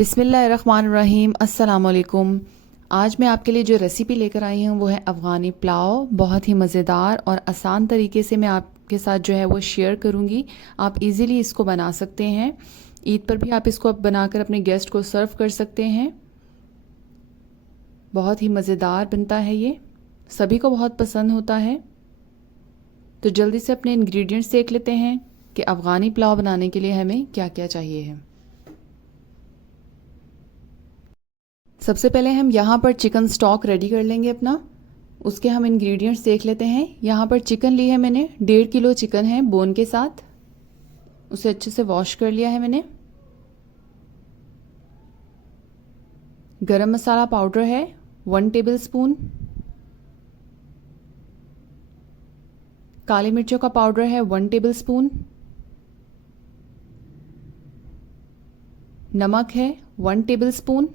बिस्मिल्लाहिर्रहमानिर्रहीम। अस्सलाम वालेकुम। आज मैं आपके लिए जो रेसिपी लेकर आई हूँ वो है अफ़गानी पुलाव। बहुत ही मज़ेदार और आसान तरीके से मैं आपके साथ जो है वो शेयर करूँगी। आप इजीली इसको बना सकते हैं। ईद पर भी आप इसको बनाकर अपने गेस्ट को सर्व कर सकते हैं। बहुत ही मज़ेदार बनता है ये, सभी को बहुत पसंद होता है। तो जल्दी से अपने इंग्रेडिएंट्स देख लेते हैं कि अफ़गानी पुलाव बनाने के लिए हमें क्या क्या चाहिए है। सबसे पहले हम यहाँ पर चिकन स्टॉक रेडी कर लेंगे अपना। उसके हम इंग्रेडिएंट्स देख लेते हैं। यहाँ पर चिकन ली है मैंने, 1.5 किलो चिकन है बोन के साथ। उसे अच्छे से वॉश कर लिया है मैंने। गरम मसाला पाउडर है 1 टेबल स्पून। काली मिर्चों का पाउडर है 1 टेबल स्पून। नमक है 1 टेबल स्पून।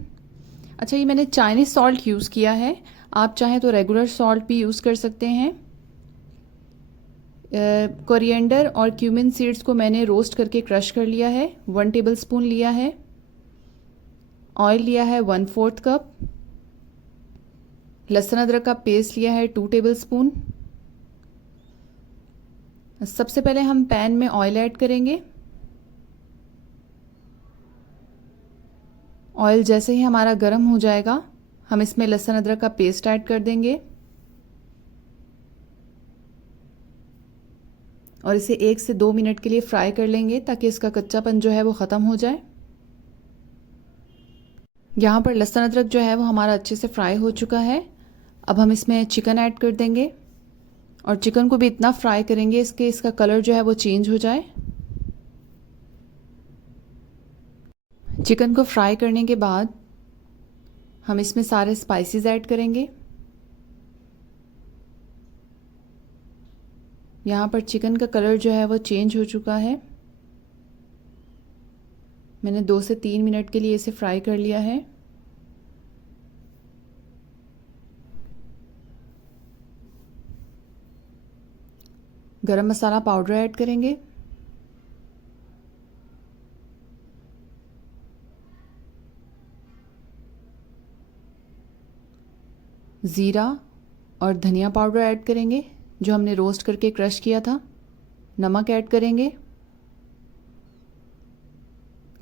अच्छा, ये मैंने चाइनीज़ सॉल्ट यूज़ किया है, आप चाहें तो रेगुलर सॉल्ट भी यूज़ कर सकते हैं। कोरिएंडर और क्यूमिन सीड्स को मैंने रोस्ट करके क्रश कर लिया है, 1 टेबल स्पून लिया है। ऑयल लिया है 1/4 कप। लहसुन अदरक का पेस्ट लिया है 2 टेबल स्पून। सबसे पहले हम पैन में ऑयल ऐड करेंगे। ऑयल जैसे ही हमारा गर्म हो जाएगा हम इसमें लहसुन अदरक का पेस्ट ऐड कर देंगे और इसे 1 से 2 मिनट के लिए फ्राई कर लेंगे ताकि इसका कच्चापन जो है वो ख़त्म हो जाए। यहाँ पर लहसुन अदरक जो है वो हमारा अच्छे से फ्राई हो चुका है। अब हम इसमें चिकन ऐड कर देंगे और चिकन को भी इतना फ्राई करेंगे इसका कलर जो है वो चेंज हो जाए। चिकन को फ्राई करने के बाद हम इसमें सारे स्पाइसेस ऐड करेंगे। यहाँ पर चिकन का कलर जो है वो चेंज हो चुका है। मैंने 2 से 3 मिनट के लिए इसे फ्राई कर लिया है। गरम मसाला पाउडर ऐड करेंगे। ज़ीरा और धनिया पाउडर ऐड करेंगे जो हमने रोस्ट करके क्रश किया था। नमक ऐड करेंगे।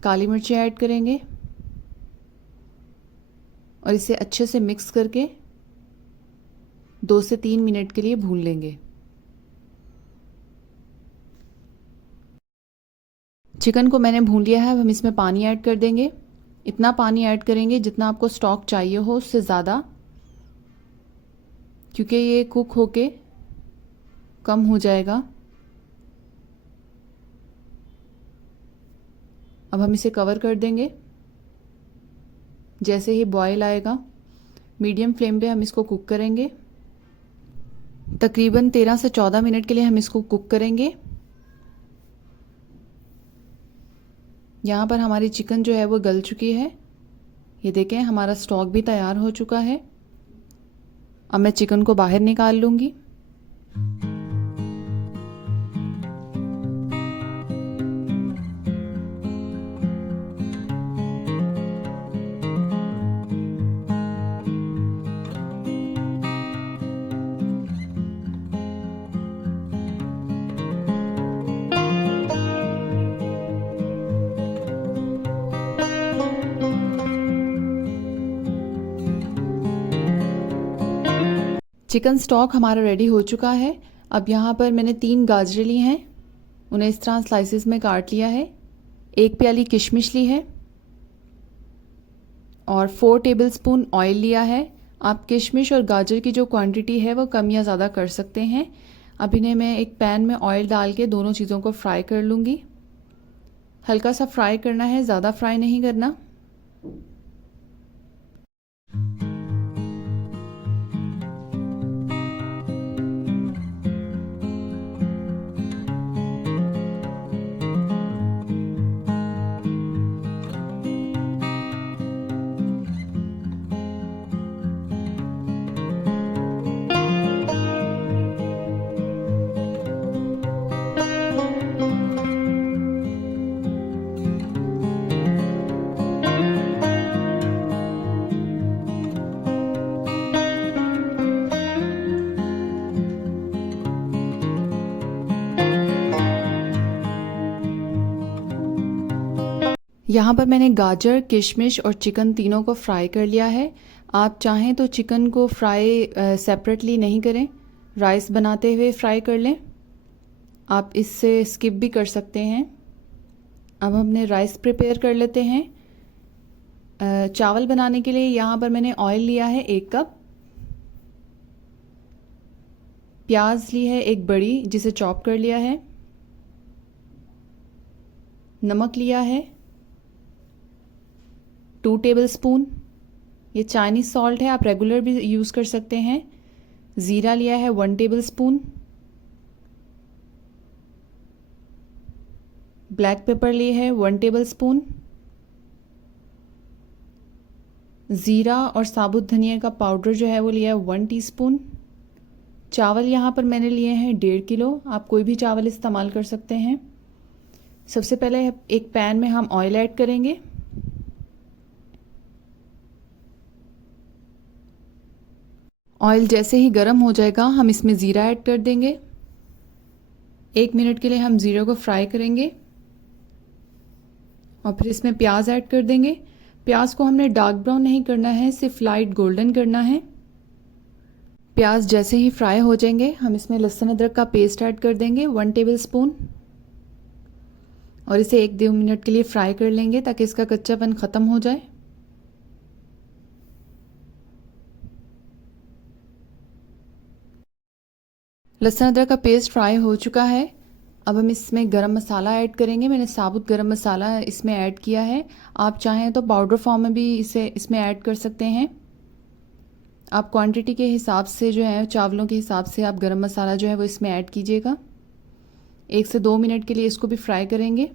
काली मिर्ची ऐड करेंगे और इसे अच्छे से मिक्स करके 2 से 3 मिनट के लिए भून लेंगे। चिकन को मैंने भून लिया है। अब हम इसमें पानी ऐड कर देंगे। इतना पानी ऐड करेंगे जितना आपको स्टॉक चाहिए हो, उससे ज़्यादा, क्योंकि ये कुक होके कम हो जाएगा। अब हम इसे कवर कर देंगे। जैसे ही बॉयल आएगा मीडियम फ्लेम पे हम इसको कुक करेंगे। तकरीबन 13 से 14 मिनट के लिए हम इसको कुक करेंगे। यहाँ पर हमारी चिकन जो है वो गल चुकी है। ये देखें, हमारा स्टॉक भी तैयार हो चुका है। अब मैं चिकन को बाहर निकाल लूँगी। चिकन स्टॉक हमारा रेडी हो चुका है। अब यहाँ पर मैंने 3 गाजरें ली हैं, उन्हें इस तरह स्लाइसेस में काट लिया है। 1 प्याली किशमिश ली है और 4 टेबलस्पून ऑयल लिया है। आप किशमिश और गाजर की जो क्वांटिटी है वो कम या ज़्यादा कर सकते हैं। अब इन्हें मैं एक पैन में ऑयल डाल के दोनों चीज़ों को फ्राई कर लूँगी। हल्का सा फ्राई करना है, ज़्यादा फ्राई नहीं करना। यहाँ पर मैंने गाजर, किशमिश और चिकन तीनों को फ्राई कर लिया है। आप चाहें तो चिकन को फ्राई सेपरेटली नहीं करें, राइस बनाते हुए फ्राई कर लें। आप इससे स्किप भी कर सकते हैं। अब हमने राइस प्रिपेयर कर लेते हैं। चावल बनाने के लिए यहाँ पर मैंने ऑयल लिया है 1 कप, प्याज ली है 1 बड़ी जिसे चॉप कर लिया है, नमक लिया है 2 टेबलस्पून, ये चाइनीज़ सॉल्ट है, आप रेगुलर भी यूज़ कर सकते हैं। ज़ीरा लिया है 1 टेबलस्पून, ब्लैक पेपर लिए है 1 टेबलस्पून, ज़ीरा और साबुत धनिया का पाउडर जो है वो लिया है 1 टीस्पून। चावल यहाँ पर मैंने लिए हैं 1.5 किलो, आप कोई भी चावल इस्तेमाल कर सकते हैं। सबसे पहले एक पैन में हम ऑयल ऐड करेंगे। ऑयल जैसे ही गर्म हो जाएगा हम इसमें ज़ीरा ऐड कर देंगे। 1 मिनट के लिए हम ज़ीरा को फ्राई करेंगे और फिर इसमें प्याज ऐड कर देंगे। प्याज को हमने डार्क ब्राउन नहीं करना है, सिर्फ लाइट गोल्डन करना है। प्याज जैसे ही फ्राई हो जाएंगे हम इसमें लहसुन अदरक का पेस्ट ऐड कर देंगे 1 टेबलस्पून और इसे 1-2 मिनट के लिए फ्राई कर लेंगे ताकि इसका कच्चापन ख़त्म हो जाए। लहसुन अदरक का पेस्ट फ्राई हो चुका है। अब हम इसमें गरम मसाला ऐड करेंगे। मैंने साबुत गरम मसाला इसमें ऐड किया है, आप चाहें तो पाउडर फॉर्म में भी इसे इसमें ऐड कर सकते हैं। आप क्वांटिटी के हिसाब से जो है, चावलों के हिसाब से आप गरम मसाला जो है वो इसमें ऐड कीजिएगा। 1 से 2 मिनट के लिए इसको भी फ्राई करेंगे।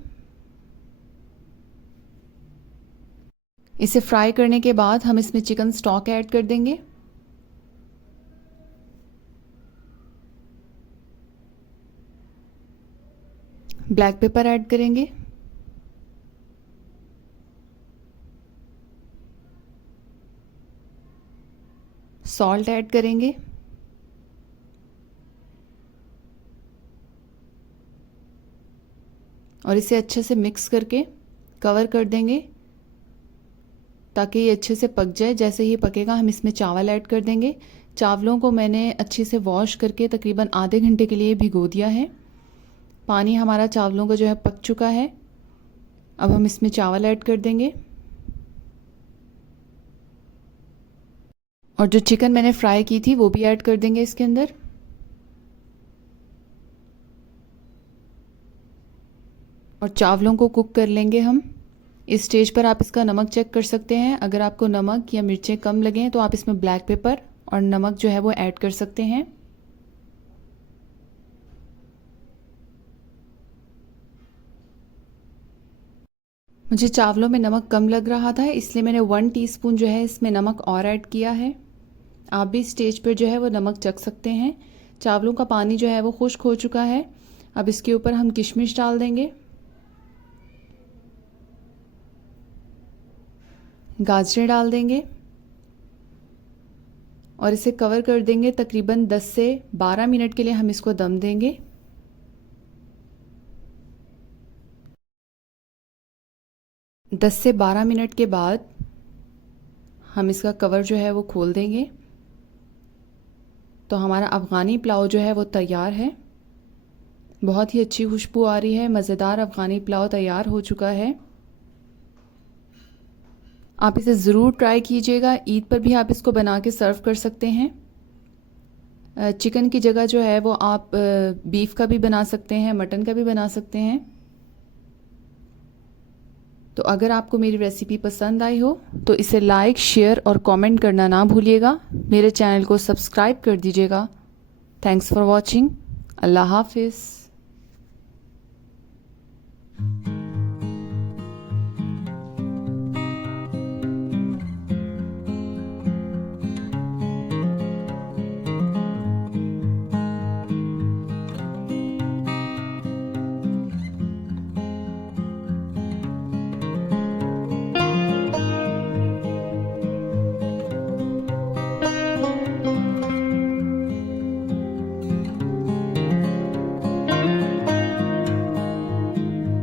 इसे फ्राई करने के बाद हम इसमें चिकन स्टॉक ऐड कर देंगे। ब्लैक पेपर ऐड करेंगे, सॉल्ट ऐड करेंगे और इसे अच्छे से मिक्स करके कवर कर देंगे ताकि ये अच्छे से पक जाए। जैसे ही पकेगा हम इसमें चावल ऐड कर देंगे। चावलों को मैंने अच्छे से वॉश करके तकरीबन आधे घंटे के लिए भिगो दिया है। पानी हमारा चावलों का जो है पक चुका है। अब हम इसमें चावल ऐड कर देंगे और जो चिकन मैंने फ्राई की थी वो भी ऐड कर देंगे इसके अंदर। और चावलों को कुक कर लेंगे हम। इस स्टेज पर आप इसका नमक चेक कर सकते हैं। अगर आपको नमक या मिर्चें कम लगें तो आप इसमें ब्लैक पेपर और नमक जो है वो ऐड कर सकते हैं। मुझे चावलों में नमक कम लग रहा था, इसलिए मैंने 1 टीस्पून जो है इसमें नमक और ऐड किया है। आप भी स्टेज पर जो है वो नमक चख सकते हैं। चावलों का पानी जो है वो खुश्क हो चुका है। अब इसके ऊपर हम किशमिश डाल देंगे, गाजरें डाल देंगे और इसे कवर कर देंगे। तकरीबन 10 से 12 मिनट के लिए हम इसको दम देंगे। दस से 12 मिनट के बाद हम इसका कवर जो है वो खोल देंगे तो हमारा अफ़गानी पुलाव जो है वो तैयार है। बहुत ही अच्छी खुशबू आ रही है। मज़ेदार अफ़गानी पुलाव तैयार हो चुका है। आप इसे ज़रूर ट्राई कीजिएगा। ईद पर भी आप इसको बना के सर्व कर सकते हैं। चिकन की जगह जो है वो आप बीफ का भी बना सकते हैं, मटन का भी बना सकते हैं। तो अगर आपको मेरी रेसिपी पसंद आई हो तो इसे लाइक, शेयर और कमेंट करना ना भूलिएगा। मेरे चैनल को सब्सक्राइब कर दीजिएगा। Thanks for watching. अल्लाह हाफिज़।